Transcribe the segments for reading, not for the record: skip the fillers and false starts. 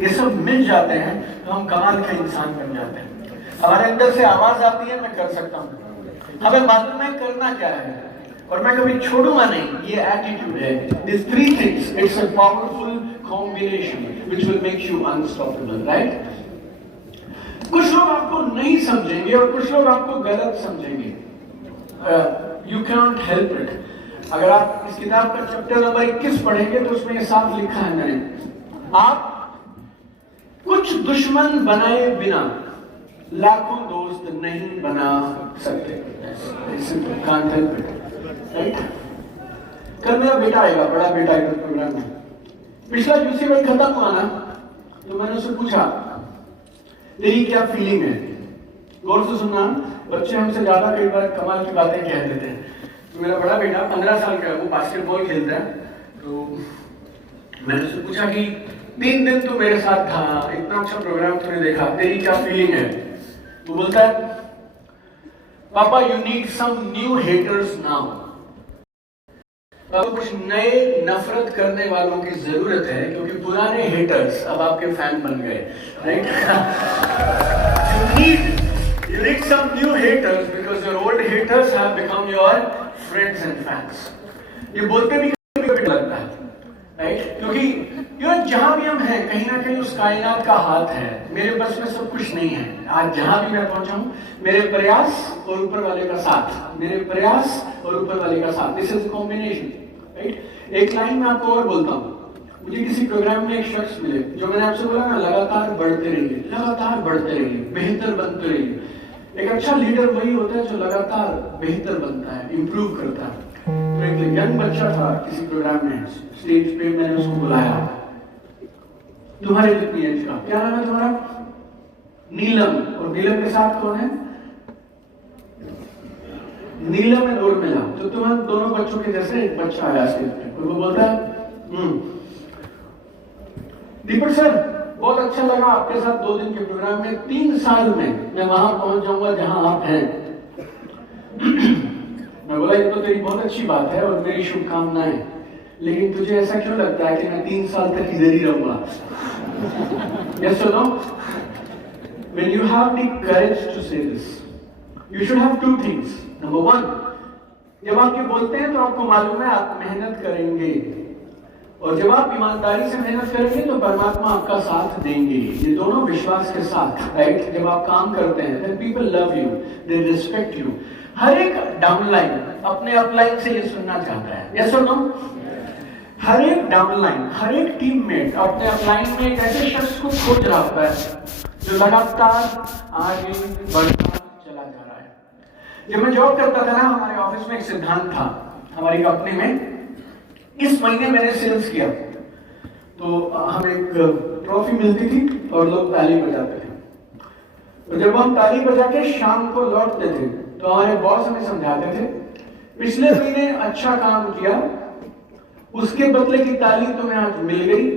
ये सब मिल जाते हैं तो हम कमाल के इंसान बन जाते हैं। हमारे अंदर से आवाज आती है, मैं कर सकता हूँ, हमें मालूम है करना क्या है और मैं कभी छोड़ूंगा नहीं, ये एटीट्यूड है। This three things, it's a powerful combination which will make you unstoppable, right? कुछ लोग आपको नहीं समझेंगे और कुछ लोग आपको गलत समझेंगे, you can not help it. अगर आप इस किताब का चैप्टर नंबर 21 पढ़ेंगे तो उसमें ये साफ लिखा है मैंने, आप कुछ दुश्मन बनाए बिना लाखों दोस्त नहीं बना सकते। राइट? कल मेरा बेटा आएगा, बड़ा बेटा आएगा प्रोग्राम में। पिछला यूसी में खत्म हुआ ना, तो मैंने उससे पूछा तेरी क्या फीलिंग है। गौर से सुनना, बच्चे हमसे ज्यादा कई बार कमाल की बातें कह देते हैं। तो मेरा बड़ा बेटा 15 साल का है, वो बास्केटबॉल खेलता है। तो मैंने उससे पूछा कि 3 दिन तो मेरे साथ था, इतना अच्छा प्रोग्राम तूने देखा, तेरी क्या फीलिंग है? तो बोलता है पापा you need some new haters now. अब कुछ नए नफरत करने वालों की जरूरत है, क्योंकि पुराने हेटर्स अब आपके फैन बन गए, right? You need some new haters because your old haters have become your friends and fans. ये बोलते भी कभी लगता है, राइट? क्योंकि जहां भी हम हैं कहीं ना कहीं उस कायनात का हाथ है। मेरे बस में सब कुछ नहीं है। आज जहां भी मैं पहुंचा हूं, मेरे प्रयास और ऊपर वाले का साथ, मेरे प्रयास और ऊपर वाले का साथ, दिस इज कॉम्बिनेशन, राइट? एक लाइन में आपको और बोलता हूं, मुझे किसी प्रोग्राम में एक शख्स मिले जो मैंने आपसे बोला ना, लगातार बढ़ते रहिए, लगातार बढ़ते रहिए, बेहतर बनते रहिए। एक अच्छा लीडर वही होता है जो लगातार बेहतर बनता है, इंप्रूव करता है। तो एक यंग बच्चा था किसी प्रोग्राम में, स्टेज पे मैंने उसको बुलाया, तुम्हारे कितनी एज का, क्या नाम है तुम्हारा? नीलम। और नीलम के साथ कौन है? नीलम एंड उर्मिला। तो तुम्हारे दोनों बच्चों के जैसे एक बच्चा आया स्टेज पे, और वो बोलता है दीपक सर बहुत अच्छा लगा आपके साथ 2 दिन के प्रोग्राम में, 3 साल में मैं वहां पहुंच जाऊंगा जहां आप हैं। मैं बोला ये तो तेरी बहुत अच्छी बात है और मेरी शुभकामनाएं, लेकिन तुझे ऐसा क्यों लगता है कि मैं 3 साल तक इधर ही रहूंगा? Yes or no? When you have the courage to say this, you should have 2 things. Number 1, जब आप ये बोलते हैं तो आपको मालूम है आप मेहनत करेंगे, और जब आप ईमानदारी से मेहनत करेंगे तो परमात्मा आपका साथ देंगे। ये दोनों विश्वास के साथ, राइट? जब आप काम करते हैं, then people love you, they respect you. हर एक डाउनलाइन अपने अपलाइन से ये सुनना चाहता है, yes or no? हर एक डाउनलाइन, हर एक टीममेट अपने अपलाइन में एक ऐसे शख्स को खोज रहा होता है जो लगातार आगे बढ़ता चला जा रहा है। जब मैं जॉब करता था ना, हमारे ऑफिस में एक सिद्धांत था, हमारी कंपनी में इस महीने मैंने सेल्स किया तो हमें एक ट्रॉफी मिलती थी और लोग ताली बजाते थे। तो जब हम ताली बजा के शाम को लौटते थे तो हमारे बॉस हमें समझाते थे, पिछले महीने अच्छा काम किया, उसके बदले की ताली तुम्हें आज मिल गई,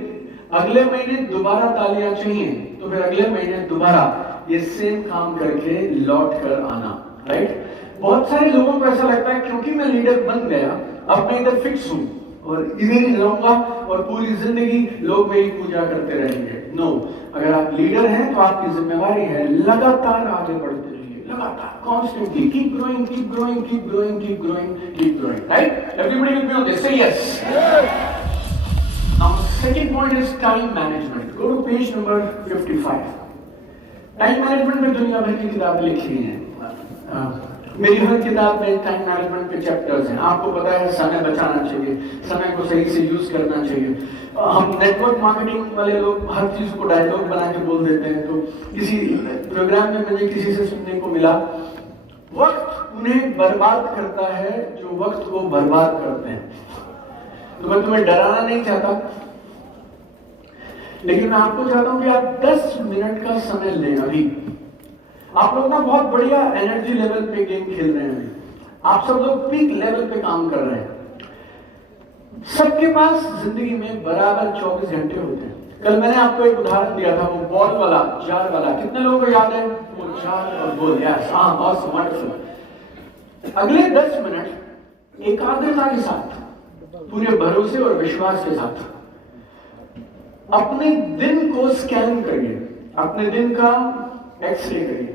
अगले महीने दोबारा तालियां चाहिए तो फिर अगले महीने दोबारा ये सेम काम करके लौट कर आना, राइट? बहुत सारे लोगों को ऐसा लगता है क्योंकि मैं लीडर बन गया अब मैं इधर फिक्स हूं और इधर ही रहूंगा और पूरी जिंदगी लोग मेरी पूजा करते रहेंगे। नो, अगर आप लीडर हैं तो आपकी जिम्मेवारी है लगातार आगे बढ़ते रहिए, लगातार, constantly, keep growing, keep growing, keep growing, keep growing, keep growing, right? Everybody will be on this, say yes. Now second point is time management. Go to page number 55। Time management में दुनिया भर की किताबें लिखी हैं। मेरी हर किताब में टाइम मैनेजमेंट के चैप्टर्स हैं। आपको पता है समय बचाना चाहिए, समय को सही से यूज करना चाहिए। हम नेटवर्क मार्केटिंग वाले लोग हर चीज को डायलॉग बना के बोल देते हैं। तो किसी प्रोग्राम में मुझे किसी से सुनने को मिला, वक्त उन्हें बर्बाद करता है जो वक्त को बर्बाद करते हैं। तो मैं तुम्हें डराना नहीं चाहता, लेकिन मैं आपको चाहता हूं कि आप 10 मिनट का समय लें। अभी आप लोग ना बहुत बढ़िया एनर्जी लेवल पे गेम खेल रहे हैं, आप सब लोग पीक लेवल पे काम कर रहे हैं। सबके पास जिंदगी में बराबर 24 घंटे होते हैं। कल मैंने आपको एक उदाहरण दिया था, वो बॉल वाला, जार वाला, कितने लोगों को याद है? वो जार और बॉल, यस, हाँ, ऑसम, वंडरफुल। अगले 10 मिनट एकाग्रता के साथ, पूरे भरोसे और विश्वास के साथ अपने दिन को स्कैन करिए, अपने दिन का एक्सरे करिए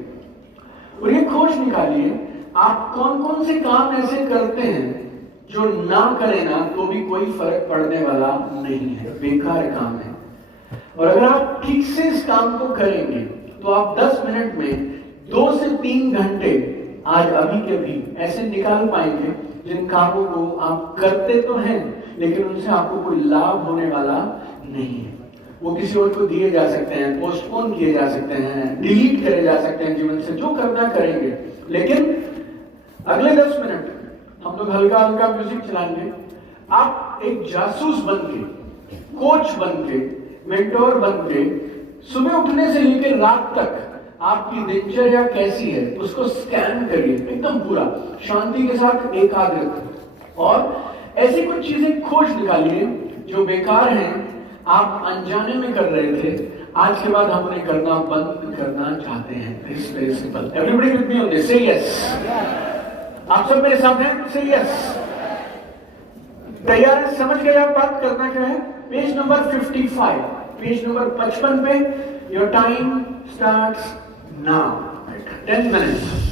और ये खोज निकालिए आप कौन कौन से काम ऐसे करते हैं जो ना करें ना तो भी कोई फर्क पड़ने वाला नहीं है, बेकार काम है। और अगर आप ठीक से इस काम को करेंगे तो आप 10 मिनट में 2 से 3 घंटे आज अभी के भी ऐसे निकाल पाएंगे जिन कामों को आप करते तो हैं लेकिन उनसे आपको कोई लाभ होने वाला नहीं है। वो किसी और को दिए जा सकते हैं, पोस्टपोन किए जा सकते हैं, डिलीट करे जा सकते हैं जीवन से, जो करना करेंगे। लेकिन अगले 10 मिनट हम लोग हल्का हल्का म्यूजिक चलाएंगे। आप एक जासूस बन के, कोच बन के, मेंटोर बन के सुबह उठने से लेकर रात तक आपकी दिनचर्या कैसी है उसको स्कैन करिए एकदम पूरा शांति के साथ, एकाग्रता, और ऐसी कुछ चीजें खोज निकालिए जो बेकार हैं, आप अनजाने में कर रहे थे, आज के बाद हम उन्हें करना बंद करना चाहते हैं। It's very simple. Everybody with me on this, say yes. आप सब मेरे साथ हैं, से यस। तैयार है? समझ गए आप बात करना क्या है? पेज नंबर 55, पेज नंबर 55 पे your time starts now. 10 minutes.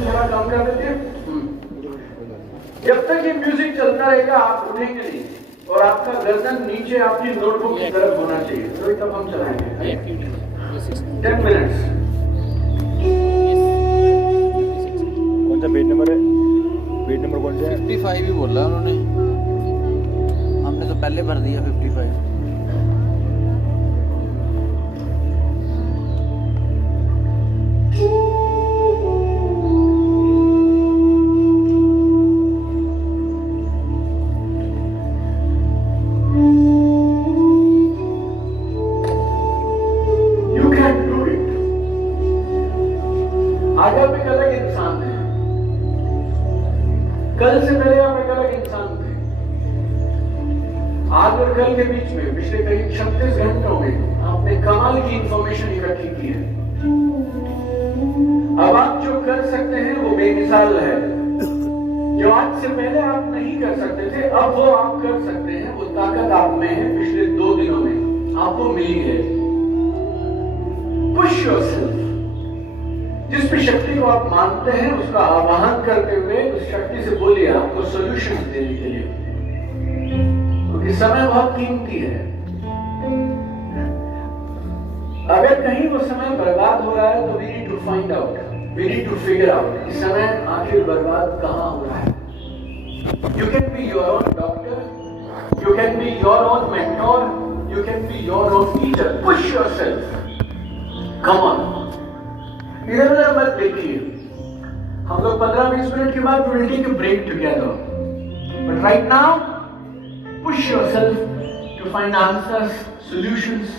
थोड़ा कम कर देते हैं। जब तक ये म्यूजिक चलता रहेगा आप उठेंगे नहीं और आपका गर्दन नीचे आपकी नोटबुक की तरफ होना चाहिए, तो तब हम चलाएंगे। 10 मिनट्स। कौन सा पेज नंबर है? पेज नंबर कौन सा है? 55 ही बोला उन्होंने, हमने तो पहले भर दिया 55। आज आप एक अलग इंसान हैं, कल से पहले आप एक अलग इंसान थे। आज और कल के बीच में पिछले करीब 36 घंटों में आपने कमाल की इंफॉर्मेशन इकट्ठी की है। अब आप जो कर सकते हैं वो बेमिसाल है। जो आज से पहले आप नहीं कर सकते थे अब वो आप कर सकते हैं। वो ताकत आप में है, पिछले 2 दिनों में आपको मिली है। Push yourself. जिस भी शक्ति को आप मानते हैं उसका आवाहन करते हुए उस शक्ति से बोलिए आपको सॉल्यूशन देने के लिए, क्योंकि समय बहुत कीमती है। अगर कहीं वो समय बर्बाद हो रहा है तो we need to find out, we need to figure out कि समय आखिर बर्बाद कहां हो रहा है। You can be your own doctor, you can be your own mentor, you can be your own teacher. Push yourself, come on. इधर उधर मत देखिए। हम लोग 15-20 मिनट के बाद will take a break together, but right now push yourself to find answers, solutions.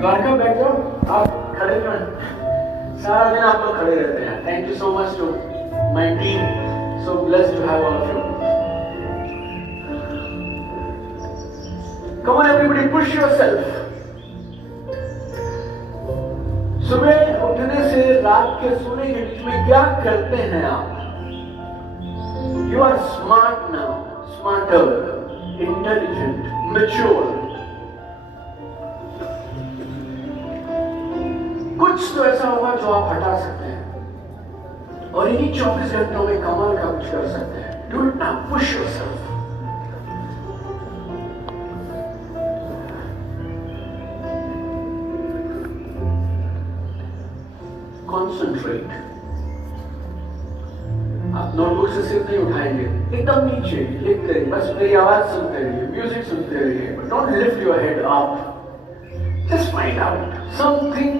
Dwarka बैठ जाओ, आप खड़े रहें। सारा दिन आप लोग खड़े रहते हैं। Thank you so much to my team, so blessed to have all of you. Come on everybody, push yourself. सुबह उठने से रात के सोने के बीच में क्या करते हैं आप? You are smart now, smarter, intelligent, mature. कुछ तो ऐसा होगा जो आप हटा सकते हैं और इन्हीं 24 घंटों में कमाल का कुछ कर सकते हैं। Do it now, push yourself. Concentrate. आप नोटबुक से सिर नहीं उठाएंगे, एकदम नीचे लिखते रहिए, बस मेरी आवाज सुनते रहिए, म्यूजिक सुनते रहिए, but don't lift your head up. Just find out something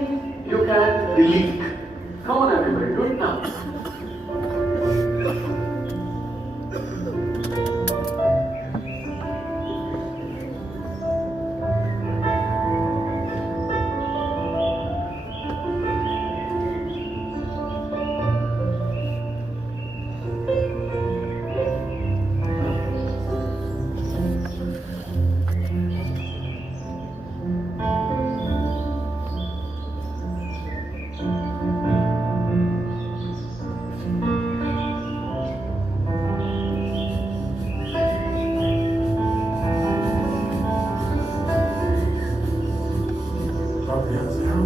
you can delete. Come on everybody, do it now. ध्यान से हाँ।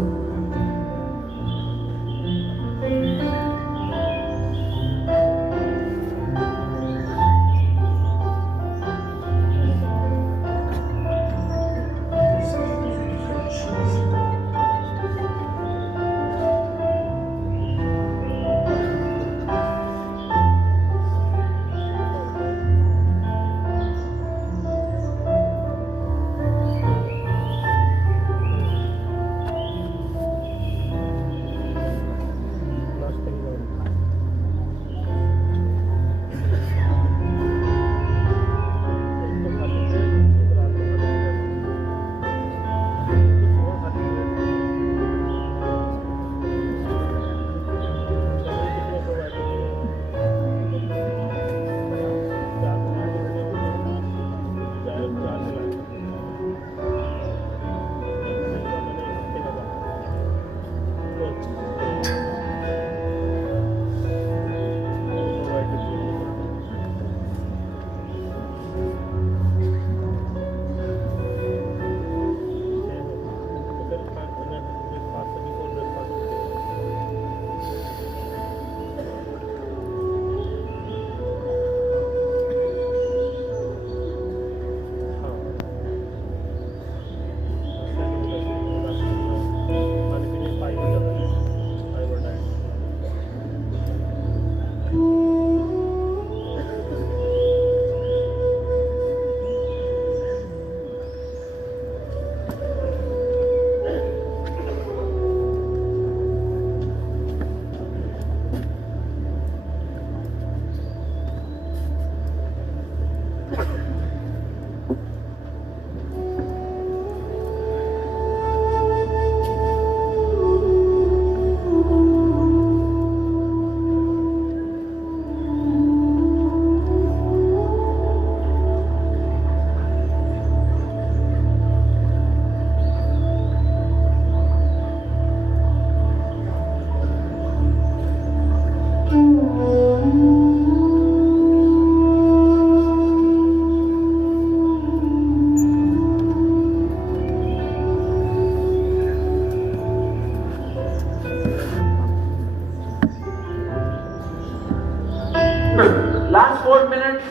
Last 4 minutes,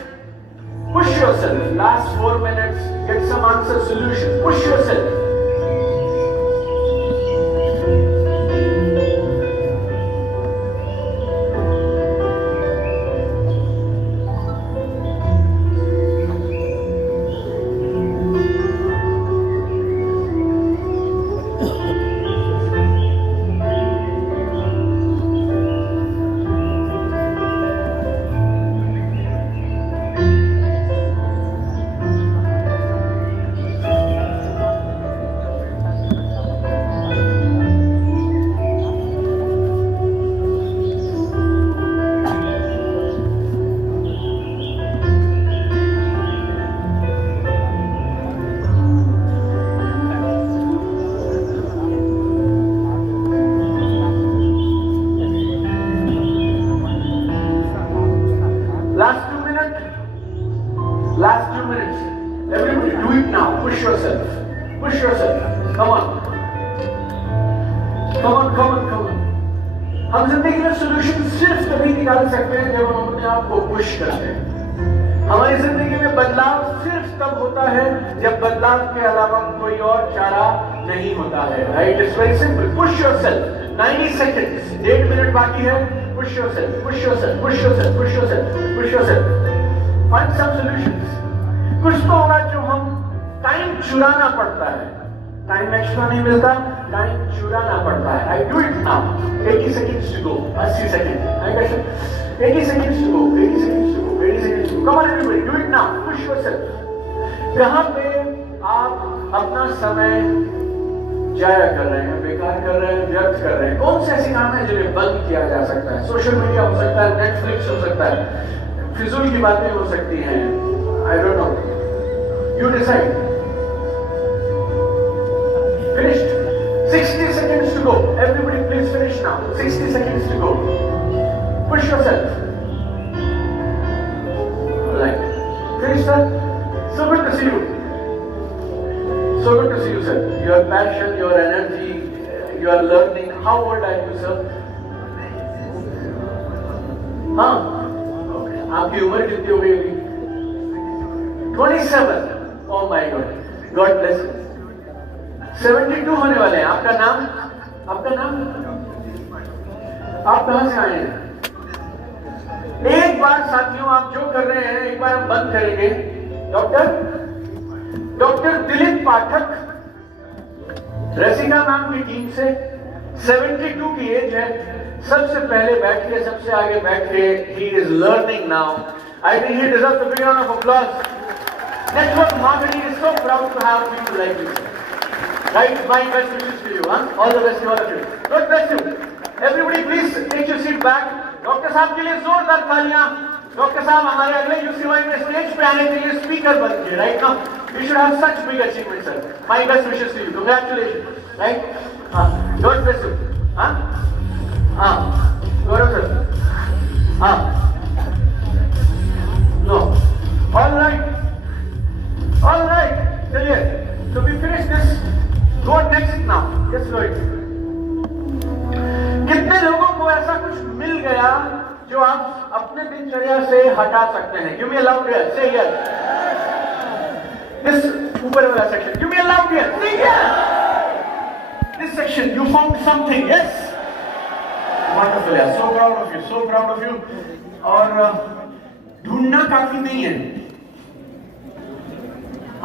push yourself. Last 4 minutes, get some answer solution. Push yourself. Last 2 minutes. Last 2 minutes. Everybody do it now. Push yourself. Push yourself. Come on. Come on, come on, come on. हम जिंदगी में solution सिर्फ तभी निकाल सकते हैं जब हम अपने आप को पुश करते हैं। हमारी जिंदगी में बदलाव सिर्फ तब होता है जब बदलाव के अलावा कोई और चारा नहीं होता है। Right? It's very simple. Push yourself. 90 seconds, 1.5 minute बाकी है। Push yourself, push yourself, push yourself, push yourself, push yourself. Find some solutions. कुछ तो होगा जो हम टाइम चुराना पड़ता है। टाइम एक्स्ट्रा नहीं मिलता, टाइम चुराना पड़ता है। I do it now. 80 seconds to go. 80 seconds. I got it. 80 seconds to go. 80 seconds to go. 80 seconds to go. Come on everybody, do it now. Push yourself. जहाँ पे आप अपना समय जाया कर रहे हैं, बेकार कर रहे हैं, व्यर्थ कर रहे हैं, कौन से ऐसे काम है जिन्हें बंद किया जा सकता है? सोशल मीडिया हो सकता है, नेटफ्लिक्स हो सकता है, फिजूल की बातें हो सकती हैं, I don't know, you decide. Finished. 60 seconds to go. Everybody please finish now. 60 seconds to go. Push yourself. All right. Finish, sir. So good to see you. So good to see you, sir. Your passion, your energy, your learning. How old are you, sir? हाँ, okay. आपकी उम्र कितनी हो गई होगी? 27. Oh my God. God bless you. 72 होने वाले हैं. आपका नाम? आपका नाम? आप कहाँ से आए हैं? एक बार साथियों, आप जो कर रहे हैं एक बार हम बंद करेंगे. डॉक्टर दिलीप पाठक, रसिका मैम की टीम से 72 की एज है. सबसे पहले बैठिए, सबसे आगे बैठिए. He is learning now. I think he deserves a big round of applause. Network marketing is so proud to have people like this. Right, my best wishes to you. All the best to all of you. God bless you. Everybody please take your seat back. Doctor साहब के लिए जोरदार तालियां. Doctor साहब हमारे अगले यूसीवाई में stage पे आने के लिए स्पीकर बन गए. Right now we should have such big achievement, sir. My best wishes to you. Congratulation. Right, God bless you. Gaurav sir. No, all right. चलिए, so we finish this. Go next now. Yes, Lloyd. कितने लोगों को ऐसा कुछ मिल गया जो आप अपने दिनचर्या से हटा सकते हैं? Give me a loud yes. Say yes. This ऊपर वाला section. Give me a loud yes. Say yes. This section, you found something. Yes. Wonderful. Yeah. So proud of you. So proud of you. और ढूंढना काफी नहीं है.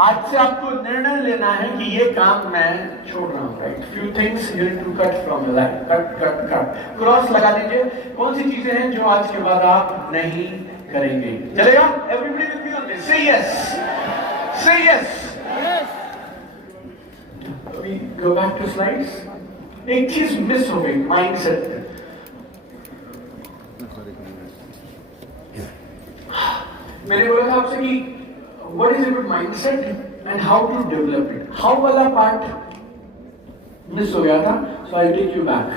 आज से आपको निर्णय लेना है कि ये काम मैं छोड़ रहा हूं. Right, few things you need to cut from your life. Cut. Cross लगा दीजिए. कौन सी चीजें हैं जो आज के बाद आप नहीं करेंगे? चलेगा? Everybody with me on this. Say yes. Say yes. We go back to slides. एक चीज मिस हो गई, माइंडसेट. मैंने बोला था आपसे कि what is a good mindset and how to develop it. How वाला part miss हो गया था, so I'll take you back.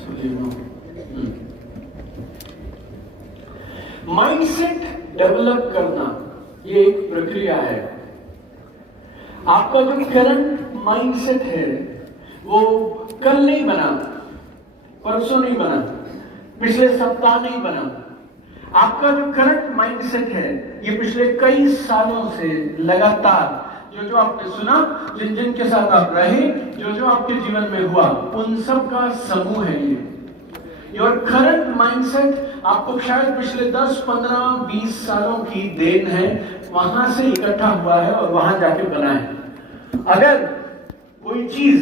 So you know, mindset develop करना ये एक प्रक्रिया है. आपका जो करंट माइंडसेट है वो कल नहीं बना, परसों नहीं बना, पिछले सप्ताह नहीं बना. आपका जो करंट माइंडसेट है ये पिछले कई सालों से लगातार जो आपने सुना, जिन के साथ आप रहे, जो आपके जीवन में हुआ, उन सब का समूह है ये. योर करंट माइंडसेट आपको शायद पिछले 10, 15, 20 सालों की देन है. वहां से इकट्ठा हुआ है और वहां जाके बना है. अगर कोई चीज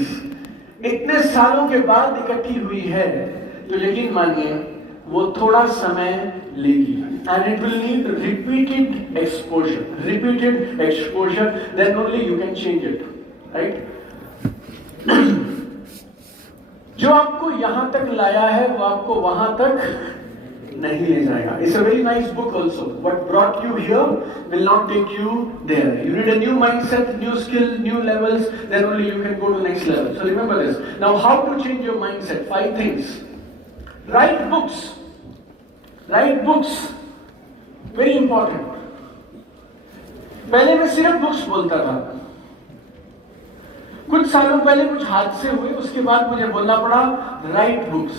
इतने सालों के बाद इकट्ठी हुई है तो यकीन मानिए वो थोड़ा समय लेगी. And it will need repeated exposure, then only you can change it. Right, जो आपको यहां तक लाया है वो आपको वहां तक नहीं ले जाएगा. It's a very nice book also. What brought you here will not take you there. You need a new mindset, new skill, new levels, then only you can go to the next level. So remember this. Now how to change your mindset? 5 things. Write books. Very important. पहले मैं सिर्फ books बोलता था. कुछ सालों पहले कुछ हादसे हुए, उसके बाद मुझे बोलना पड़ा राइट बुक्स.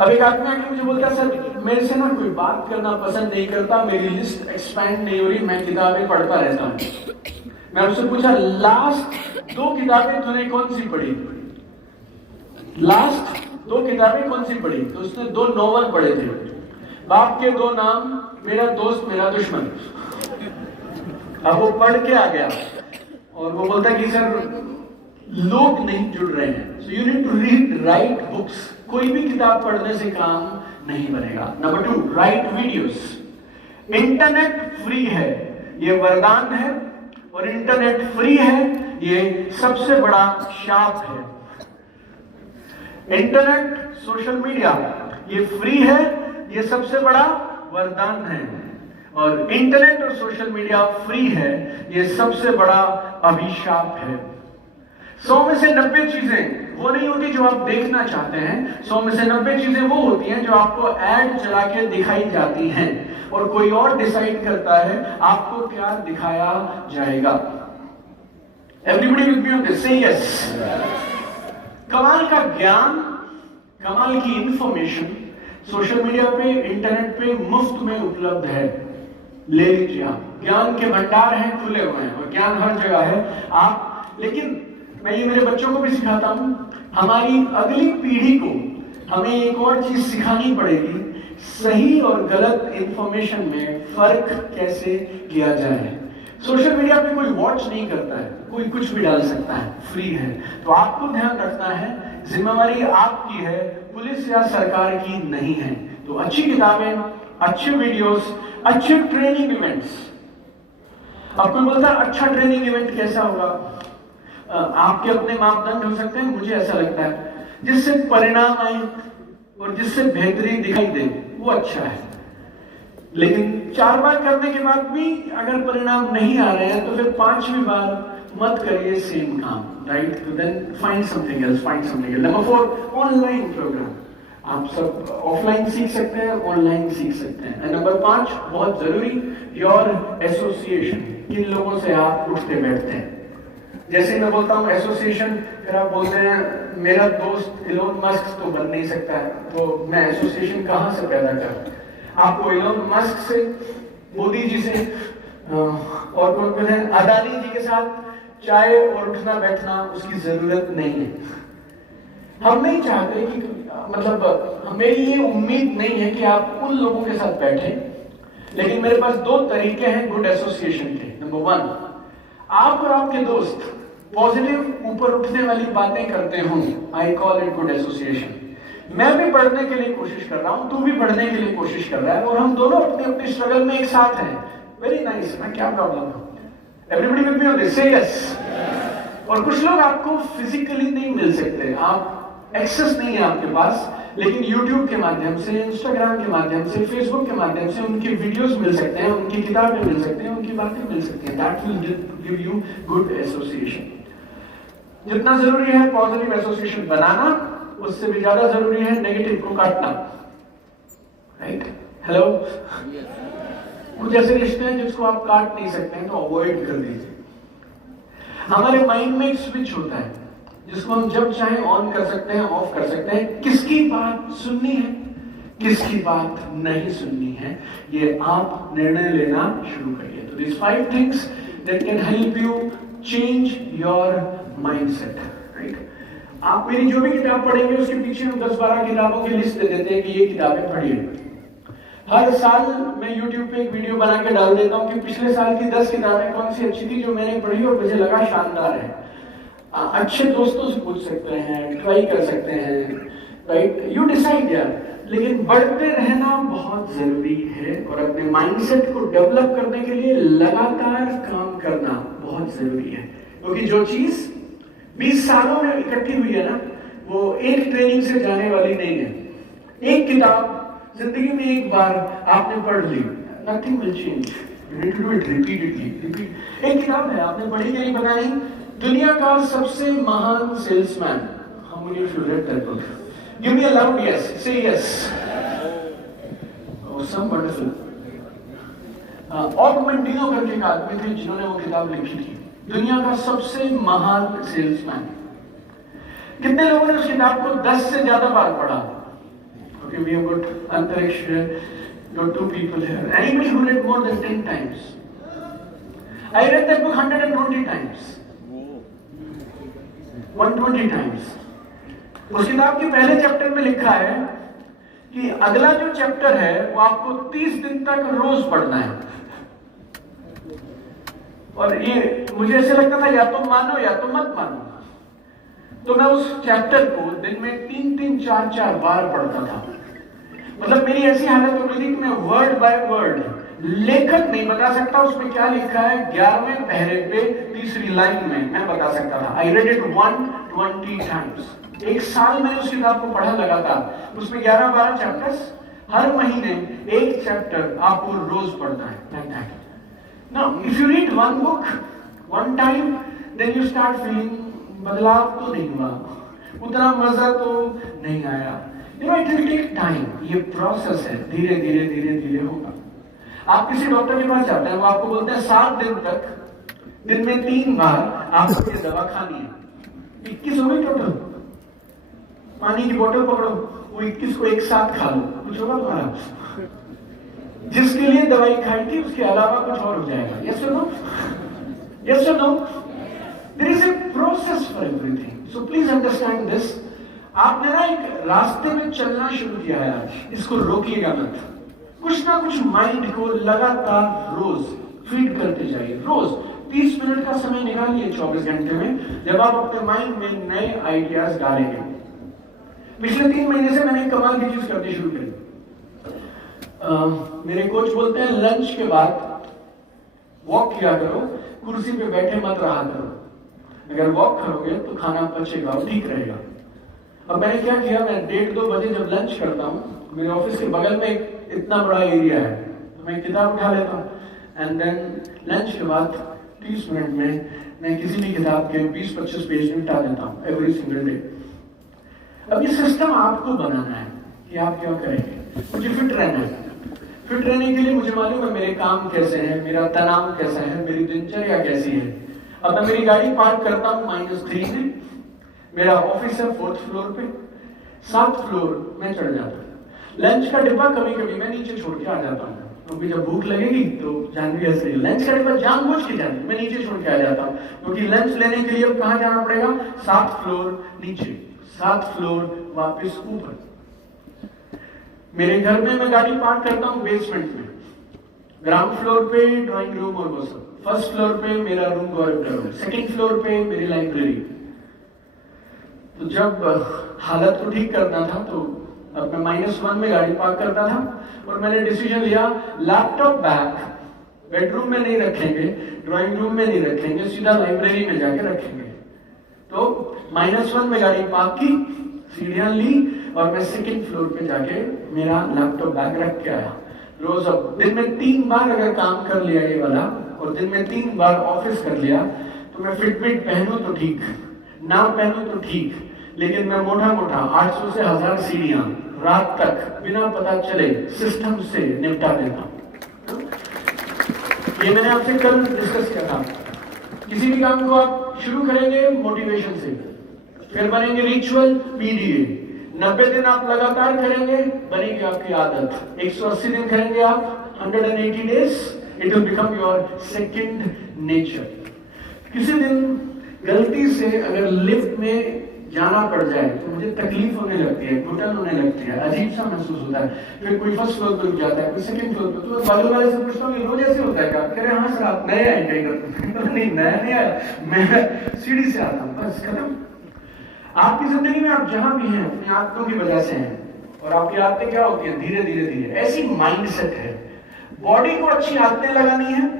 अब एक आदमी आके मुझे बोलता है, सर मेरे से ना कोई बात करना पसंद नहीं करता, मेरी लिस्ट एक्सपैंड नहीं हो रही, मैं किताबें पढ़ता रहता हूँ. मैं उससे पूछा, लास्ट 2 किताबें तूने कौन सी पढ़ी? लास्ट 2 किताबें कौन सी पढ़ी? तो उसने 2 नॉवल पढ़े थे. बाप के 2 नाम, मेरा दोस्त मेरा दुश्मन. अब वो पढ़ के आ गया और वो बोलता कि सर लोग नहीं जुड़ रहे हैं. So you need to read right books. कोई भी किताब पढ़ने से काम नहीं बनेगा. Number 2, right videos. Internet free है, ये वरदान है, और इंटरनेट फ्री है, ये सबसे बड़ा शाप है. इंटरनेट, सोशल मीडिया, ये फ्री है, ये सबसे बड़ा वरदान है. और इंटरनेट और सोशल मीडिया फ्री है, ये सबसे बड़ा अभिशाप है. 100 में से 90 चीजें वो नहीं होती जो आप देखना चाहते हैं। 100 में से 90 चीजें वो होती हैं जो आपको ऐड चला के दिखाई जाती हैं, और कोई और डिसाइड करता है आपको क्या दिखाया जाएगा। Everybody will be on this, say yes. कमाल का ज्ञान, कमाल की इंफॉर्मेशन सोशल मीडिया पे, इंटरनेट पे मुफ्त में उपलब्ध है। ले लीजिए आप, ज्ञान के भंडार हैं, खुले हुए हैं, और ज्ञान हर जगह है। आप, लेकिन मैं ये मेरे बच्चों को भी सिखाता हूं, हमारी अगली पीढ़ी को हमें एक और चीज सिखानी पड़ेगी, सही और गलत इंफॉर्मेशन में फर्क कैसे किया जाए। सोशल मीडिया पे कोई वॉच नहीं करता है, कोई कुछ भी डाल सकता है, फ्री है। तो आपको ध्यान रखना है, जिम्मेवारी आपकी है, पुलिस या सरकार की नहीं है। तो अच्छी किताबें, अच्छे वीडियोस, अच्छे ट्रेनिंग इवेंट्स। अब कोई बोलता है अच्छा ट्रेनिंग इवेंट कैसा होगा? आपके अपने मापदंड हो सकते हैं, मुझे ऐसा लगता है जिससे परिणाम आए और जिससे बेहतरीन दिखाई दे वो अच्छा है। लेकिन 4 बार करने के बाद भी अगर परिणाम नहीं आ रहे हैं तो फिर 5वीं बार मत करिए सेम काम, राइट? तो then find something else, find something else. Number 4, online program. आप सब ऑफलाइन सीख सकते हैं, ऑनलाइन सीख सकते हैं। एंड नंबर 5 बहुत जरूरी, योर एसोसिएशन। किन लोगों से आप उठते बैठते हैं। जैसे मैं बोलता हूँ एसोसिएशन, फिर आप बोलते हैं मेरा दोस्त इलोन मस्क तो बन नहीं सकता है, तो मैं एसोसिएशन कहां से पैदा करूं? आपको इलोन मस्क से, मोदी जी से, और कौन है, अदानी जी के साथ चाय और उठना बैठना उसकी जरूरत नहीं है। हम नहीं चाहते कि, मतलब मेरी ये उम्मीद नहीं है कि आप उन लोगों के साथ बैठें, लेकिन मेरे पास 2 तरीके हैं गुड एसोसिएशन के। नंबर 1, आप और आपके दोस्त पॉजिटिव, ऊपर उठने वाली बातें करते हो, I call it good association. मैं भी पढ़ने के लिए कोशिश कर रहा हूं, तू भी पढ़ने के लिए कोशिश कर रहा है, और हम दोनों अपने अपने स्ट्रगल में एक साथ हैं। वेरी नाइस ना, क्या प्रॉब्लम है? Everybody will be on this, say yes. और कुछ लोग आपको फिजिकली नहीं मिल सकते, आप एक्सेस नहीं है आपके पास, लेकिन YouTube के माध्यम से, Instagram के माध्यम से, Facebook के माध्यम से उनके वीडियोस मिल सकते हैं, उनकी किताबें मिल सकते हैं, उनकी बातें मिल सकती हैं। That will give you good association। जितना जरूरी है पॉजिटिव एसोसिएशन बनाना, उससे भी ज्यादा जरूरी है नेगेटिव को काटना, राइट? हेलो, कुछ ऐसे रिश्ते हैं जिसको आप काट नहीं सकते हैं, तो अवॉइड कर दीजिए। हमारे माइंड में एक स्विच होता है जिसको हम जब चाहे ऑन कर सकते हैं, ऑफ कर सकते हैं। किसकी बात सुननी है, किसकी बात नहीं सुननी है, ये आप निर्णय लेना शुरू करिए। तो these 5 things that can help you change your mindset, right? आप मेरी जो भी किताब पढ़ेंगे उसके पीछे हम 10-12 किताबों की लिस्ट दे देते हैं कि ये किताबें पढ़िए। हर साल मैं YouTube पे एक वीडियो बना के डाल देता हूँ कि पिछले साल की 10 किताबें कौन सी अच्छी थी जो मैंने पढ़ी और मुझे लगा शानदार है। अच्छे दोस्तों से पूछ सकते हैं, ट्राई कर सकते हैं, राइट? यू डिसाइड यार। लेकिन बढ़ते रहना बहुत जरूरी है, और अपने माइंडसेट को डेवलप करने के लिए लगातार काम करना बहुत जरूरी है। क्योंकि जो चीज 20 सालों में इकट्ठी हुई है ना, वो एक ट्रेनिंग से जाने वाली नहीं है। एक किताब जिंदगी में एक बार आपने पढ़ ली, nothing will change, you need to do it repeatedly. एक किताब है, आपने पढ़ी कि नहीं पता नहीं, दुनिया का सबसे महान salesman. How many of you read that book? Give me a loud yes, say yes. Oh, some wonderful. ऑगमेंटिनो करके एक आदमी थे जिन्होंने वो किताब लिखी थी, दुनिया का सबसे महान सेल्समैन। कितने लोगों ने उस किताब को 10 से ज्यादा बार पढ़ा? Okay, we have got Antariksha here, got 2 people here. Anybody who read more than 10 times? I read that book 120 times. 120 times. उस किताब के पहले चैप्टर में लिखा है कि अगला जो चैप्टर है वो आपको 30 दिन तक रोज पढ़ना है। और ये मुझे ऐसे लगता था या तो मानो या तो मत मानो। तो मैं उस चैप्टर को दिन में 3-3, 4-4 बार पढ़ता था। मतलब मेरी ऐसी हालत हो गई थी कि मैं वर्ड बाय वर्ड, लेखक नहीं बता सकता उसमें क्या लिखा है, 11वें पहरे पे 3री लाइन में मैं बता सकता था। I read it 120 times. एक साल मैंने उस किताब को पढ़ा लगातार। उसमें 11-12 चैप्टर्स, हर महीने एक चैप्टर आपको रोज पढ़ना है। Now, if you read one book one time, then you start feeling बदलाव तो नहीं हुआ, उतना मजा तो नहीं आया। इट विल टेक टाइम, ये प्रोसेस है, धीरे धीरे धीरे धीरे होगा। आप किसी डॉक्टर के पास जाते हैं, वो आपको बोलते हैं 7 दिन तक दिन में 3 बार आपको ये दवा खानी है। 21 हो गई टोटल। पानी की बोतल पकड़ो, वो 21 को एक साथ खा लो, कुछ होगा तुम्हारा? जिसके लिए दवाई खाई थी उसके अलावा कुछ और हो जाएगा। यस और नो? यस और no? There is a process for everything, so please understand this. आपने ना एक रास्ते में चलना शुरू किया है आज, इसको रोकिएगा मत। कुछ ना कुछ माइंड को लगातार रोज फीड करते जाइए। रोज 30 मिनट का समय निकालिए 24 घंटे में, जब आप अपने माइंड में नए आइडियाज डालेंगे। पिछले 3 महीने से मैंने कमाल की चीज करनी शुरू करी। मेरे कोच बोलते हैं लंच के बाद वॉक किया करो, कुर्सी पे बैठे मत रहा करो। अगर वॉक करोगे तो खाना पचेगा और ठीक रहेगा। अब मैंने क्या किया, मैं 1:30-2 बजे जब लंच करता हूँ, मेरे ऑफिस के बगल में एक इतना बड़ा एरिया है, तो मैं किताब उठा लेता हूँ एंड देन लंच के बाद 30 मिनट में मैं किसी भी किताब के 20-25 पेज निपटा देता हूँ एवरी सिंगल डे। अब ये सिस्टम आपको बनाना है कि आप क्या करेंगे। मुझे फिट रहना है। फिट रहने के लिए मुझे मालूम है मेरे काम कैसे हैं, मेरा तनाव कैसा है, मेरी दिनचर्या कैसी है। अब मैं मेरी गाड़ी पार्क करता हूँ -3 में, मेरा ऑफिस है 4th फ्लोर पे, 7th फ्लोर में चढ़ जाता हूँ। लंच का डिब्बा कभी कभी मैं नीचे छोड़ के आ जाता हूँ, क्योंकि जब भूख लगेगी तो जानवी ऐसे लंच का डिब्बा जानबूझ के जाती मैं नीचे छोड़ के आ जाता हूँ, क्योंकि लंच लेने के लिए अब कहाँ जाना पड़ेगा? 7th फ्लोर नीचे, 7th फ्लोर वापस ऊपर। मेरे घर में मैं गाड़ी पार्क करता हूँ बेसमेंट में, ग्राउंड फ्लोर पे ड्राइंग रूम और वो सब, 1st फ्लोर पे मेरा रूम गौरव का रूम, 2nd फ्लोर पे मेरी लाइब्रेरी। तो जब हालत को ठीक करना था तो अब मैं -1 में गाड़ी पार्क करता था और मैंने डिसीजन लिया लैपटॉप बैग बेडरूम में नहीं रखेंगे, ड्राइंग रूम में नहीं रखेंगे, सीधा लाइब्रेरी में जाके रखेंगे। तो -1 में गाड़ी पार्क की, सीढ़ियां ली और मैं 2nd फ्लोर पे जाके मेरा लैपटॉप बैग रख के आया। रोज अब दिन में 3 बार अगर काम कर लिया ये वाला और दिन में 3 बार ऑफिस कर लिया तो मैं फिटबिट पहनूं तो ठीक, ना पहनूं तो ठीक, लेकिन मैं मोटा 800 से 1000 सीढ़ियां रात तक बिना पता चले सिस्टम से निपटा देता हूं। ये मैंने आपसे कल डिस्कस किया था। किसी भी काम को आप शुरू करेंगे मोटिवेशन से, फिर बनेंगे रिचुअल, पीडीए। 90 दिन आप लगातार करेंगे, बनेगी आपकी आदत। 180 दिन करेंगे आप, 180 days, it will become your second nature. किसी दिन गलती से अगर लिफ्ट में जाना पड़ जाए तो मुझे तकलीफ होने लगती है, घुटन होने लगती है, अजीब सा महसूस होता है। फिर कोई 1st फ्लोर पे रुक जाता है, कोई 2nd फ्लोर पे, तो बाजू वाले से पूछता हूँ रोज ऐसे होता है क्या? कह रहे हाँ सर आप नए आए कहीं? नहीं नया नहीं आया, मैं सीढ़ी से आता हूँ, बस खत्म। आपकी जिंदगी में आप जहां भी हैं अपनी आदतों की वजह से हैं, और आपकी आदतें क्या होती है? धीरे धीरे धीरे ऐसी माइंडसेट है। बॉडी को अच्छी आदतें लगानी है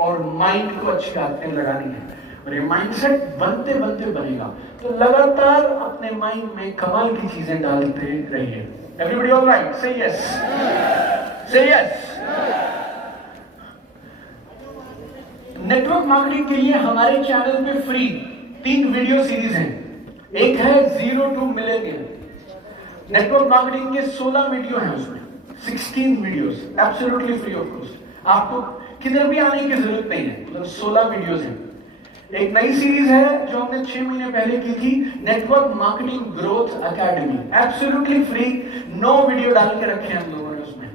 और माइंड को अच्छी आदतें लगानी है, और ये माइंडसेट बनते बनते बनेगा। तो लगातार अपने माइंड में कमाल की चीजें डालते रहिए। Everybody all right? Say yes, say yes. Network marketing के लिए हमारे चैनल पे फ्री 3 वीडियो सीरीज हैं। एक है 0 to मिलियनियर, नेटवर्क मार्केटिंग के 16 वीडियो हैं, उसमें 16 videos absolutely free of cost. आपको किधर भी आने की जरूरत नहीं है, मतलब 16 वीडियोस हैं। एक नई सीरीज है जो हमने 6 महीने पहले की थी, network marketing growth academy, absolutely free. 9 video डाल के रखे हैं हम लोगों ने उसमें।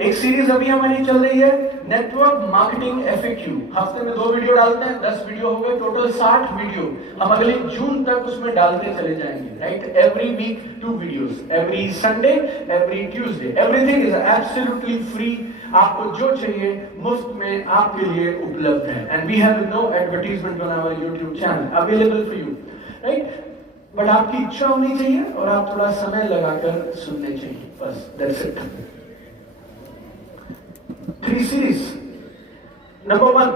एक सीरीज अभी हमारी चल रही है नेटवर्क मार्केटिंग एफएक्यू, हफ्ते में 2 वीडियो डालते हैं, 10 वीडियो हो गए, टोटल 60 वीडियो हम अगले जून तक उसमें डालते चले जाएंगे। Right, every week 2 videos, every Sunday, every Tuesday, everything is absolutely free. आपको जो चाहिए मुफ्त में आपके लिए उपलब्ध है, and we have no advertisement on our YouTube channel available for you. Right, but आपकी इच्छा होनी चाहिए और आप थोड़ा समय लगाकर सुनने चाहिए, बस that's it. 3 series. Number 1,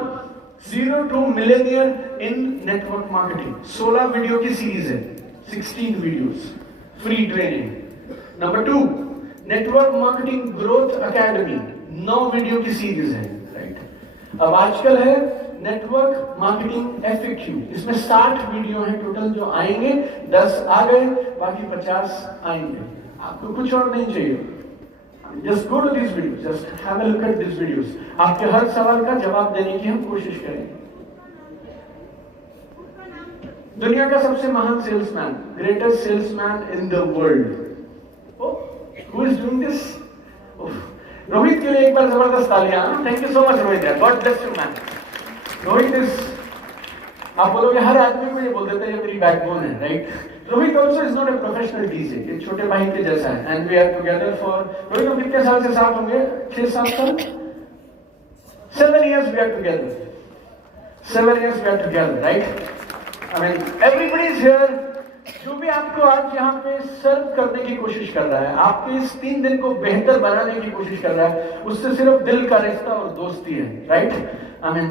0 to millionaire in network marketing. 16 video की सीरीज है, 16 videos, free training. Number 2, network marketing growth academy, 9 video की सीरीज है। राइट, अब आजकल है नेटवर्क मार्केटिंग FAQ। इसमें 60 वीडियो हैं टोटल जो आएंगे, 10 आ गए, बाकी 50 आएंगे। आपको कुछ और नहीं चाहिए, just go to this video, just have a look at this videos. आपके हर सवाल का जवाब देने की हम कोशिश करेंगे। दुनिया का सबसे महान salesman, greatest salesman in the world, who is doing this? Rohit के लिए एक बार जबरदस्त तालियां। Thank you so much Rohit, God bless you man. Rohit is, आप बोलोगे हर आदमी को ये बोल देते हैं ये मेरी बैकबोन है, right? Rohit also is not a professional DJ, एक छोटे भाई के जैसा है। And we are together for, Rohit हम कितने साल से साथ होंगे? 6-7 साल, 7 years we are together, 7 years we are together, right? I mean everybody is here। जो भी आपको आज यहाँ पे सर्व करने की कोशिश कर रहा है, आपके इस 3 दिन को बेहतर बनाने की कोशिश कर रहा है, उससे सिर्फ दिल का रिश्ता और दोस्ती है, right? I mean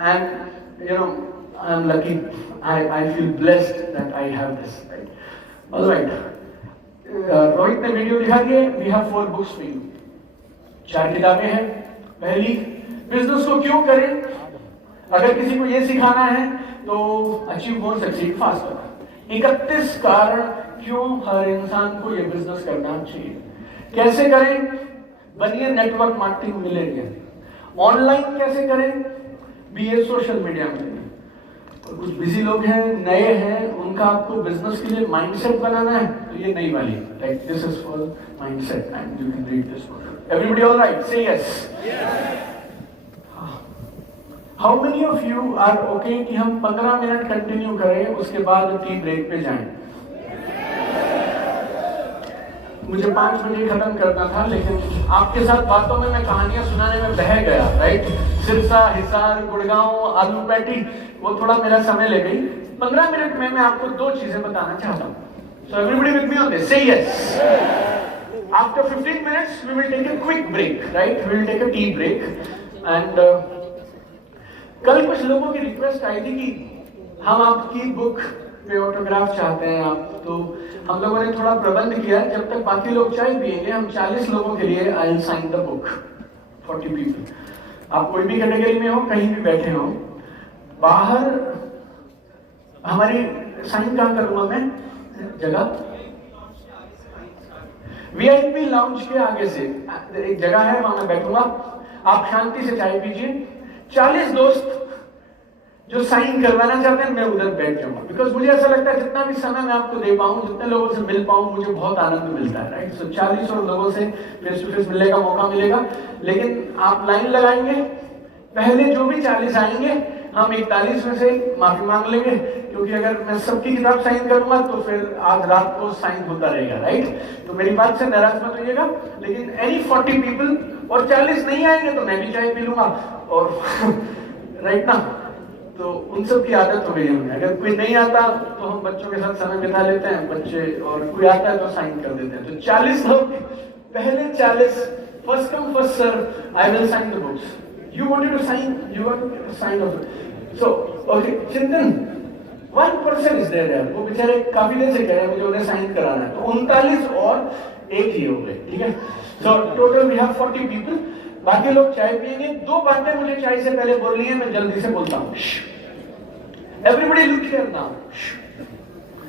and you know I am lucky, I feel blessed that I have this, right? Alright, Rohit ने वीडियो दिखा दिए। We have 4 books for you, 4 किताबें हैं। पहली, बिजनेस को क्यों करें, अगर किसी को ये सिखाना है तो अचीव मोर सक्सीड फास्टर। 31 कारण क्यों हर इंसान को ये बिजनेस करना चाहिए। कैसे करें, बनिए नेटवर्क मार्केटिंग मिलेनियर। ऑनलाइन कैसे करें, बीए सोशल मीडिया में। और कुछ बिजी लोग हैं, नए हैं, उनका आपको बिजनेस के लिए माइंडसेट बनाना है, तो ये नई वाली, like this is for mindset and you can read this book. Everybody all right? Say yes. How many of you are okay कि हम 15 मिनट कंटिन्यू करें, उसके बाद टी ब्रेक पे जाएं? मुझे 5 बजे खत्म करना था, लेकिन आपके साथ बातों में मैं कहानियां सुनाने में बह गया, राइट? सिरसा, हिसार, गुड़गांव, आलू पैटी, वो थोड़ा मेरा समय ले गई। 15 मिनट में मैं आपको 2 चीजें बताना चाहता हूँ। So everybody with me on this, say yes. After 15 minutes we will take a quick break, right? We will take a tea break and कल कुछ लोगों की रिक्वेस्ट आई थी कि हम आपकी बुक पे ऑटोग्राफ चाहते हैं आप, तो हम लोगों ने थोड़ा प्रबंध किया। जब तक बाकी लोग चाय पिएंगे, हम 40 लोगों के लिए I will sign the book, 40 people. आप कोई भी कैटेगरी में हो, कहीं भी बैठे हो, बाहर हमारी साइन कहाँ करूंगा मैं जगह? VIP लाउंज के आगे से एक जगह है, वहां मैं बैठूंगा। आप शांति से चाय पीजिए। 40 दोस्त जो साइन करवाना चाहते हैं, मैं उधर बैठ जाऊंगा। बिकॉज मुझे ऐसा लगता है जितना भी समय मैं आपको दे पाऊं, जितने लोगों से मिल पाऊं, मुझे बहुत आनंद मिलता है, राइट? सो 40 और लोगों से फेस टू फेस मिलने का मौका मिलेगा। लेकिन आप लाइन लगाएंगे, पहले जो भी 40 आएंगे, हम 41 में से माफी मांग लेंगे, क्योंकि अगर मैं सबकी किताब साइन करूंगा तो फिर आज रात को साइन होता रहेगा, राइट? तो मेरी बात से नाराज मत होइएगा। लेकिन एनी 40 पीपल और 40 नहीं आएंगे तो मैं भी चाय पी लूंगा, और राइट ना? तो उन सब की आदत हो गई है। अगर कोई नहीं आता तो हम बच्चों के साथ समय बिता लेते हैं, बच्चे, और कोई आता है तो साइन कर देते हैं। तो 40 लोग, पहले 40, first come first serve, I will sign the books. You wanted to sign, you want to sign off. So, okay, चिंतन, 1 person is there, वो बेचारे काफी देर से कह रहे हैं मुझे उन्हें साइन कराना है, तो 39 और 1 ही हो गए, ठीक है? So total we have 40 people। बाकी लोग चाय पिएंगे। 2 बातें मुझे चाय से पहले बोलनी है, मैं जल्दी से बोलता हूँ। Everybody look here now.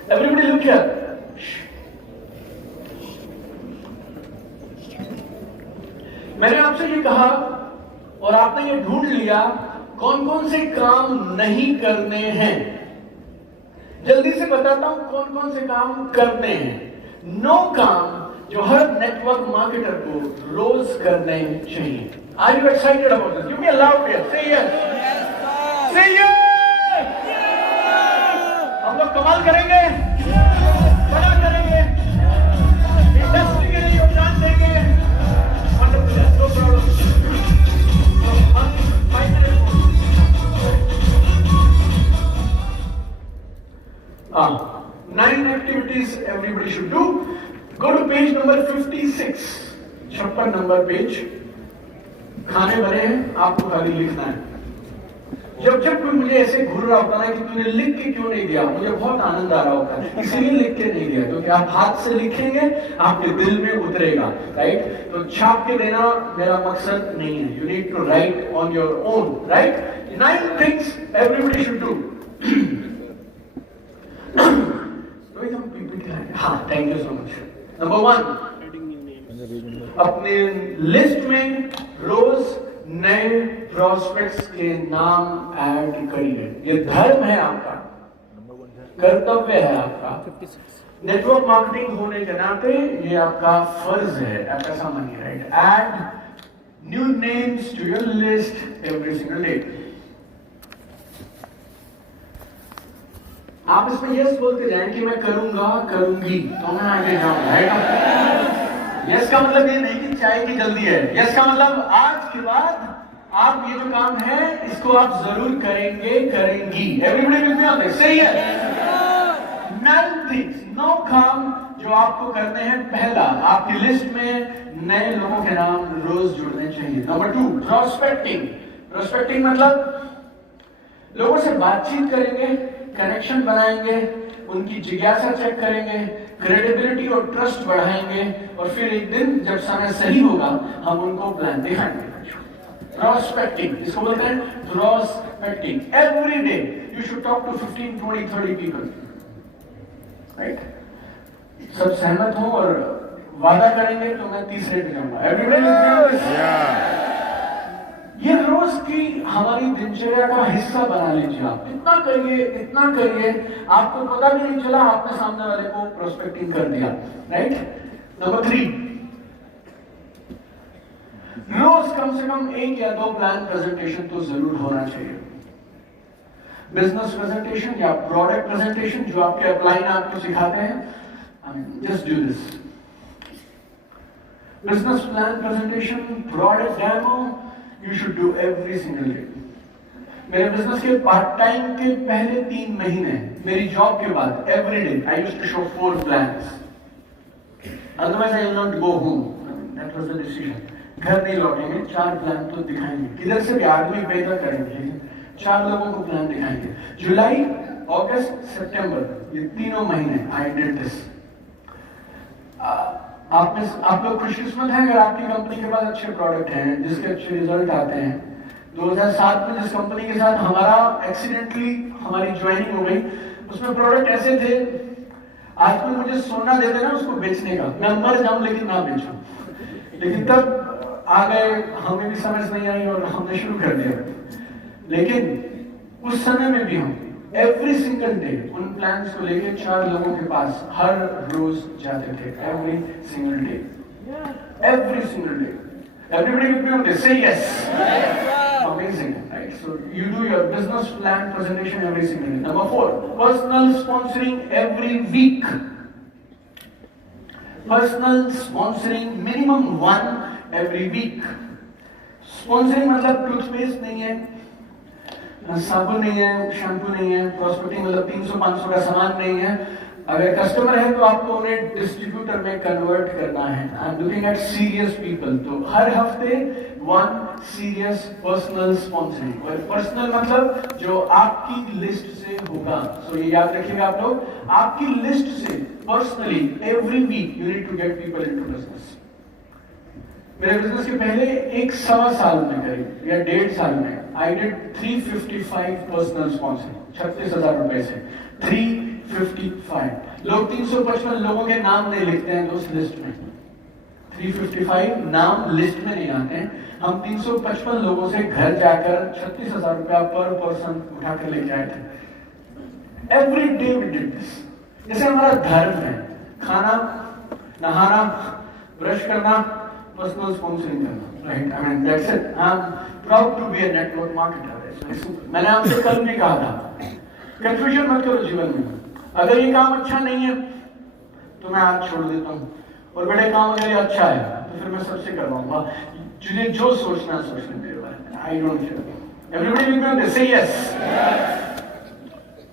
Everybody look here. मैंने आपसे ये कहा और आपने ये ढूंढ लिया कौन कौन से काम नहीं करने हैं। जल्दी से बताता हूं कौन कौन से काम करने हैं। 9 काम जो हर नेटवर्क मार्केटर को रोज करने चाहिए। Are you excited about this? Give me a loud hear, say yes, say yes. हम लोग कमाल करेंगे, बड़ा करेंगे, इंडस्ट्री के लिए योगदान देंगे। Wonderful, no problem. 9 activities everybody should do. Go to page number 56, 56 number page. खाने बने हैं, आपको खाली लिखना है। जब जब कोई मुझे ऐसे घूर रहा होता ना कि तूने लिख के क्यों नहीं दिया, मुझे बहुत आनंद आ रहा होता है, इसीलिए लिख के नहीं दिया, क्योंकि आप हाथ से लिखेंगे आपके दिल में उतरेगा, राइट? तो छाप के देना मेरा मकसद नहीं है. You need to write on your own, right? 9 things everybody should do. हाँ, thank you so much. Number 1, अपने लिस्ट में रोज नए प्रोस्पेक्ट्स के नाम ऐड करिए. ये धर्म है आपका, कर्तव्य है आपका. नेटवर्क मार्केटिंग होने के नाते ये आपका फर्ज है, आप ऐसा मानिए, right? Add new names to your list every single day. आप इसमें यस बोलते जाएं कि मैं करूंगा, करूंगी, तो मैं आगे जाऊंगा, राइट? यस का मतलब ये नहीं कि चाय की जल्दी है. यस का मतलब आज के बाद आप ये जो काम है इसको आप जरूर करेंगे, करेंगी. Everybody will be on this. सही है? 9 things, 9 काम जो आपको करने हैं. पहला, आपकी लिस्ट में नए लोगों के नाम रोज जुड़ने चाहिए. Number 2, prospecting. प्रोस्पेक्टिंग मतलब लोगों से बातचीत करेंगे, कनेक्शन बनाएंगे, उनकी जिज्ञासा चेक करेंगे, क्रेडिबिलिटी और ट्रस्ट बढ़ाएंगे, और फिर एक दिन जब समय सही होगा हम उनको प्लान दिखाएंगे. प्रोस्पेक्टिंग, इसको बोलते हैं prospecting. Every day you should talk to 15, 20, 30 people, right? सब सहमत हो और वादा करेंगे तो मैं तीसरे पे जाऊंगा. एवरीबॉडी ये रोज की हमारी दिनचर्या का हिस्सा बना लीजिए. आप इतना करिए, इतना करिए, आपको पता भी नहीं चला आपने सामने वाले को प्रोस्पेक्टिंग कर दिया, राइट? नंबर 3, रोज कम से कम 1 या 2 प्लान प्रेजेंटेशन तो जरूर होना चाहिए. बिजनेस प्रेजेंटेशन या प्रोडक्ट प्रेजेंटेशन, जो आपके अपलाइन आपको सिखाते हैं. Just do this. Business plan presentation, product demo, you should do every single day. मेरे बिजनेस के पार्ट टाइम के पहले 3 महीने मेरी जॉब के बाद every day I used to show 4 plans. Otherwise I will not go home. That was the decision. घर नहीं लौटेंगे, 4 प्लान तो दिखाएंगे. किधर से भी आदमी पैदा करेंगे, 4 लोगों को प्लान दिखाएंगे. जुलाई, अगस्त, सितंबर, ये तीनों महीने आई डिड दिस. आप लोग खुशकिस्मत हैं अगर आपकी कंपनी के पास अच्छे प्रोडक्ट हैं जिसके अच्छे रिजल्ट आते हैं. 2007 में जिस कंपनी के साथ हमारा एक्सीडेंटली हमारी ज्वाइनिंग हो गई, उसमें प्रोडक्ट ऐसे थे, आज कोई मुझे सोना दे देना उसको बेचने का, मैं मर जाऊं लेकिन ना बेचूं. लेकिन तब आ गए, हमें भी समझ नहीं आई और हमने शुरू कर दिया. लेकिन उस समय में भी हम एवरी सिंगल डे उन प्लान्स को लेके 4 लोगों के पास हर रोज जाते थे. Every single day, every single day. Everybody will be on this. Say yes. Amazing, right? So you do your business plan presentation every single day. Number 4, personal sponsoring every week. Personal sponsoring minimum 1 every week. Sponsoring मतलब toothpaste नहीं है, साबुन नहीं है, shampoo नहीं है. Prospecting मतलब 300-500 का सामान नहीं है. अगर कस्टमर है तो आपको उन्हें डिस्ट्रीब्यूटर में कन्वर्ट करना है. I am looking at serious people. तो हर हफ्ते 1 सीरियस पर्सनल स्पॉन्सरिंग. और पर्सनल मतलब जो आपकी लिस्ट से होगा. सो ये याद रखिएगा आप लोग, आपकी लिस्ट से personally every week you need to get people into business. मेरे बिजनेस के पहले 1.25 साल में करीब या 1.5 साल में आई डिड 355 पर्सनल स्पॉन्सरिंग. 36,000 रुपए से 355. लोग 355 लोगों के नाम नहीं लिखते हैं दोस्त लिस्ट में. 355 नाम लिस्ट में नहीं आते हैं. हम 355 लोगों से घर जाकर 36,000 रुपया पर पर्सन उठाकर लेके आए थे. Every day we did this. जैसे हमारा धर्म है, खाना, नहाना, ब्रश करना, पर्सनल स्पॉन्सरिंग करना, right? I mean that's it. I am proud to be a network marketer. मैंने आपसे कल भी कहा था, कंफ्यूजन मत करो जीवन में. अगर ये काम अच्छा नहीं है तो मैं आज छोड़ देता हूँ, और बड़े काम अगर ये अच्छा है तो फिर मैं सबसे करवाऊंगा. तुझे जो सोचना सोच ले मेरे बारे में. I don't care. Everybody will be on this. Say yes.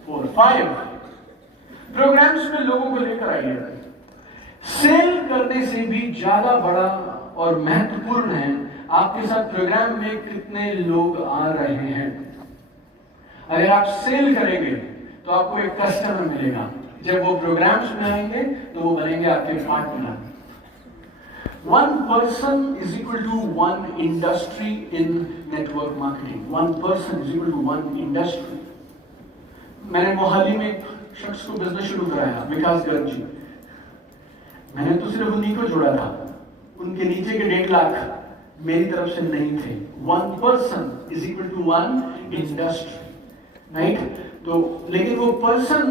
4, 5 programmes में लोगों को लेकर आइए. सेल करने से भी ज्यादा बड़ा और महत्वपूर्ण है आपके साथ प्रोग्राम में कितने लोग आ रहे हैं. अगर आप सेल करेंगे तो आपको एक कस्टमर मिलेगा, जब वो प्रोग्राम्स में आएंगे तो वो बनेंगे आपके partner. 1 person is equal to 1 industry in network marketing. 1 person is equal to 1 industry. मैंने मोहाली में एक शख्स को बिजनेस शुरू कराया, विकास गर्ग जी। मैंने तो सिर्फ उन्हीं को जोड़ा था, उनके नीचे के 1.5 लाख मेरी तरफ से नहीं थे। 1 person is equal to 1 industry, right? तो लेकिन वो पर्सन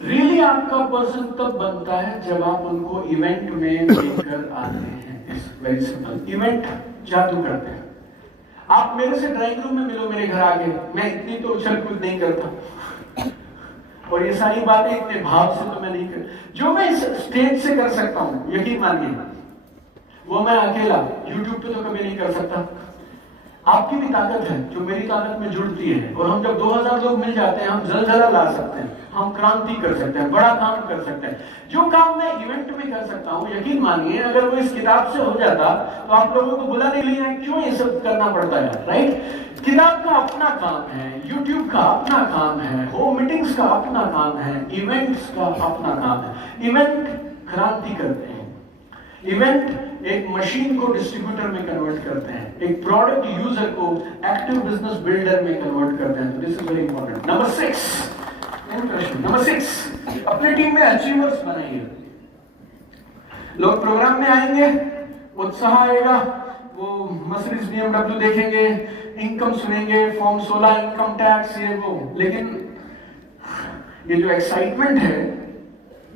रियली आपका पर्सन तब बनता है जब आप उनको इवेंट में लेकर आते हैं। It's very simple. इवेंट जादू करते हैं। आप मेरे से ड्राइंग रूम में मिलो मेरे घर आके, मैं इतनी तो उछल कूद नहीं करता, और ये सारी बातें इतने भाव से तो मैं नहीं कर, जो मैं इस स्टेज से कर सकता हूं, यकीन मानिए, वो मैं अकेला यूट्यूब पे तो कभी नहीं कर सकता। आपकी भी ताकत है जो मेरी ताकत में जुड़ती है, और हम जब 2000 लोग मिल जाते हैं, हम जलजला ला सकते हैं, हम क्रांति कर सकते हैं, बड़ा काम कर सकते हैं। जो काम मैं इवेंट में कर सकता हूं, यकीन मानिए अगर वो इस किताब से हो जाता तो आप लोगों को बुलाने के लिए क्यों ये सब करना पड़ता है, राइट? किताब का अपना काम है, यूट्यूब का अपना काम है, होम मीटिंग्स का अपना काम है, इवेंट्स का अपना काम है। इवेंट क्रांति करते हैं। इवेंट एक मशीन को डिस्ट्रीब्यूटर में कन्वर्ट करते हैं, एक प्रोडक्ट यूजर को एक्टिव बिजनेस बिल्डर में कन्वर्ट करते हैं। This is very important. Number 6, अपने टीम में अचीवर्स बनाइए। लोग प्रोग्राम में आएंगे, उत्साह आएगा, वो मर्सिडीज BMW देखेंगे, इनकम सुनेंगे, फॉर्म 16 इनकम टैक्स, ये वो, लेकिन ये जो एक्साइटमेंट है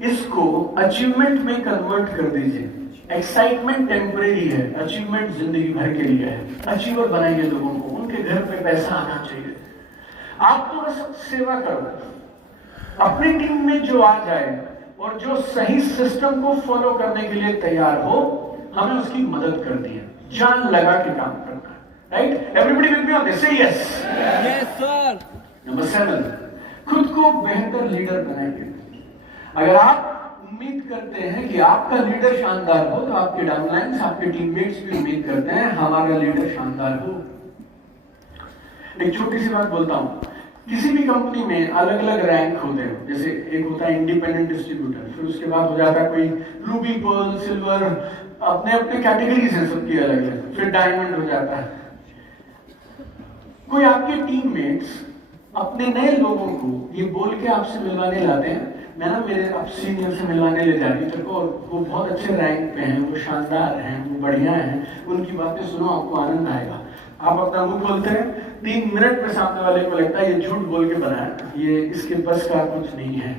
इसको अचीवमेंट में कन्वर्ट कर दीजिए। एक्साइटमेंट टेम्परेरी है, अचीवमेंट जिंदगी भर के लिए है। अचीवर बनाइए लोगों को, उनके घर पे पैसा आना चाहिए। आप तो बस सेवा करो, अपनी टीम में जो आ जाए और जो सही सिस्टम को फॉलो करने के लिए तैयार हो, हमें उसकी मदद करनी है, जान लगा के काम करना है, right? Everybody will be on this, say yes sir. Number 7, खुद को बेहतर लीडर बनाइए। अगर आप उम्मीद करते हैं कि आपका लीडर शानदार हो, तो आपके डाउनलाइंस, आपके टीममेट्स भी उम्मीद करते हैं हमारा लीडर शानदार हो। एक छोटी सी बात बोलता हूं, किसी भी कंपनी में अलग अलग रैंक होते हैं। जैसे एक होता है इंडिपेंडेंट डिस्ट्रीब्यूटर, फिर उसके बाद हो जाता है कोई रूबी, पर्ल, सिल्वर, अपने अपने कैटेगरीज हैं सबकी अलग अलग, फिर डायमंड हो जाता है। कोई आपके टीममेट्स अपने नए लोगों को ये बोल के आपसे मिलवाने लाते हैं, मैं ना मेरे अब सीनियर से मिलवाने ले जा रही थी, और वो बहुत अच्छे रैंक पे हैं, वो शानदार हैं, वो बढ़िया हैं, उनकी बातें सुनो, आपको आनंद आएगा। आप अपना मुंह खोलते हैं, 3 मिनट में सामने वाले को लगता है ये झूठ बोल के बनाया, ये इसके बस का कुछ नहीं है।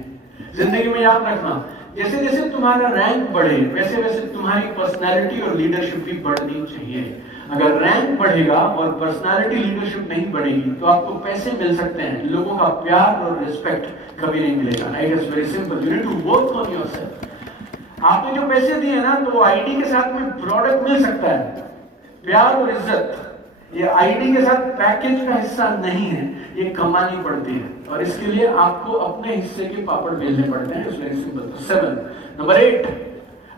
जिंदगी में याद रखना, जैसे जैसे तुम्हारा रैंक बढ़े वैसे वैसे तुम्हारी पर्सनैलिटी और लीडरशिप भी बढ़नी चाहिए। अगर रैंक बढ़ेगा और पर्सनालिटी लीडरशिप नहीं बढ़ेगी तो आपको पैसे मिल सकते हैं, लोगों का प्यार और रिस्पेक्ट कभी नहीं मिलेगा। Right? It's very simple, you need to work on yourself. आपने जो पैसे दिए ना, तो आईडी के साथ में प्रोडक्ट मिल सकता है, प्यार और इज्जत ये आईडी के साथ पैकेज का हिस्सा नहीं है, ये कमानी पड़ती है, और इसके लिए आपको अपने हिस्से के पापड़ बेलने पड़ते हैं। It's very simple. 7, नंबर 8,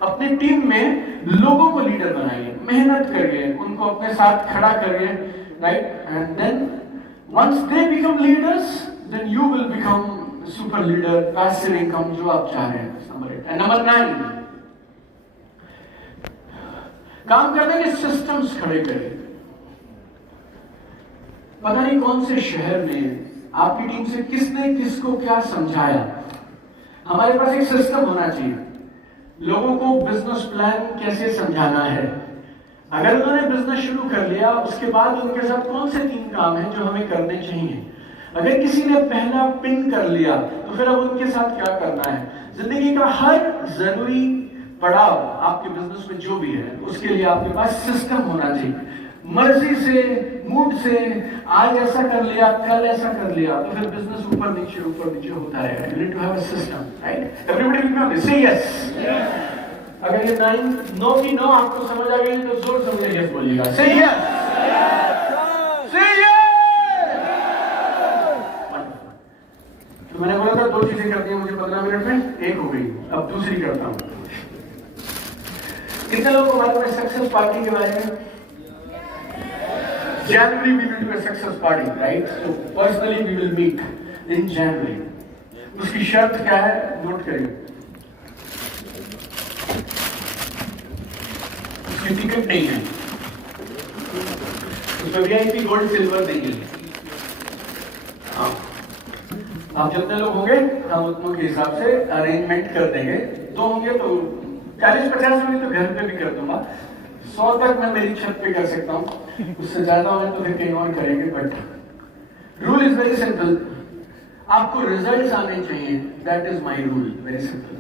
अपनी टीम में लोगों को लीडर बनाइए, मेहनत करिए, उनको अपने साथ खड़ा करिए, right? And then once they become leaders, then you will become super leader, passive income जो आप चाह रहे हैं। नंबर 8 एंड नंबर 9, काम करने के सिस्टम्स खड़े करिए। पता नहीं कौन से शहर में आपकी टीम से किसने किसको क्या समझाया, हमारे पास एक सिस्टम होना चाहिए, लोगों को बिजनेस प्लान कैसे समझाना है। अगर उन्होंने बिजनेस शुरू कर लिया, उसके बाद उनके साथ कौन से 3 काम हैं जो हमें करने चाहिए। अगर किसी ने पहला पिन कर लिया तो फिर अब उनके साथ क्या करना है। जिंदगी का हर जरूरी पड़ाव आपके बिजनेस में जो भी है, उसके लिए आपके पास सिस्टम होना चाहिए। मर्जी से, मूड से आज ऐसा कर लिया, कल ऐसा कर लिया, तो फिर बिजनेस ऊपर नीचे होता रहेगा। You need to have a system, right? Everybody will be say yes. अगर ये 9 की 9 आपको समझ आ गई तो जोर से मुझे यस बोलिएगा। से यस, से यस। तो मैंने बोला था 2 चीजें करती हैं मुझे 15 मिनट में, एक हो गई, अब दूसरी करता हूं। कितने लोगों को मालूम है सक्सेस पार्टी के बारे में? January we will do a success party, right? So personally we will meet in January. उसकी शर्त क्या है? नोट करिए. उसकी टिकट नहीं है. उसमें VIP गोल्ड सिल्वर देंगे. हाँ. आप जितने लोग होंगे हम उतनों के हिसाब से अरेंजमेंट कर देंगे. 2 होंगे तो 40-50 होंगे तो घर पे भी कर दूंगा. 100 तक मैं मेरी छत पे कर सकता हूँ. उससे ज्यादा होने तो फिर कहीं और करेंगे. But rule is very simple. आपको रिजल्ट्स आने चाहिए. That is my rule. Very simple.